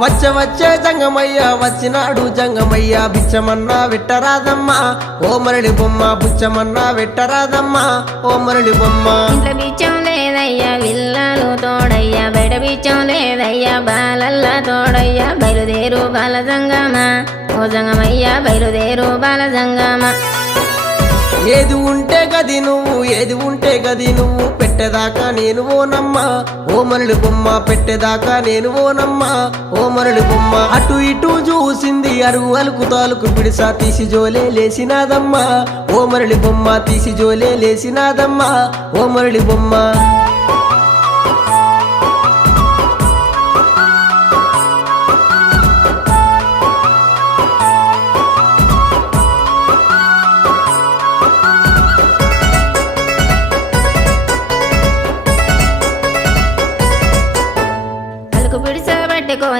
వచ్చే జంగమయ్య వచ్చినాడు జంగమయ్య బిచ్చమన్నా వెట్టరాదమ్మా ఓ మరళి బొమ్మ బుచ్చమన్నా వెట్టరాదమ్మా ఓ మరళి బొమ్మ ఇంట్లో బిచ్చం లేదయ్యా విల్లాలు తోడయ్యా బయట బిచ్చం లేదయ్యా బాలల్లా తోడయ్యా బయలుదేరు బాల జంగమా ఓ జంగమయ్య బయలుదేరు బాల జంగమా ఏది ఉంటే గది నువ్వు పెట్టేదాకా నేను ఓనమ్మా ఓ మరళి బొమ్మ పెట్టేదాకా నేను ఓనమ్మా ఓ మరళి బొమ్మ అటు ఇటు చూసింది అలుకు తాలుకు పిడిసా తీసి జోలే లేసినాదమ్మా ఓ మరళి బొమ్మ తీసి జోలే లేసినాదమ్మా ఓ మరళి బొమ్మ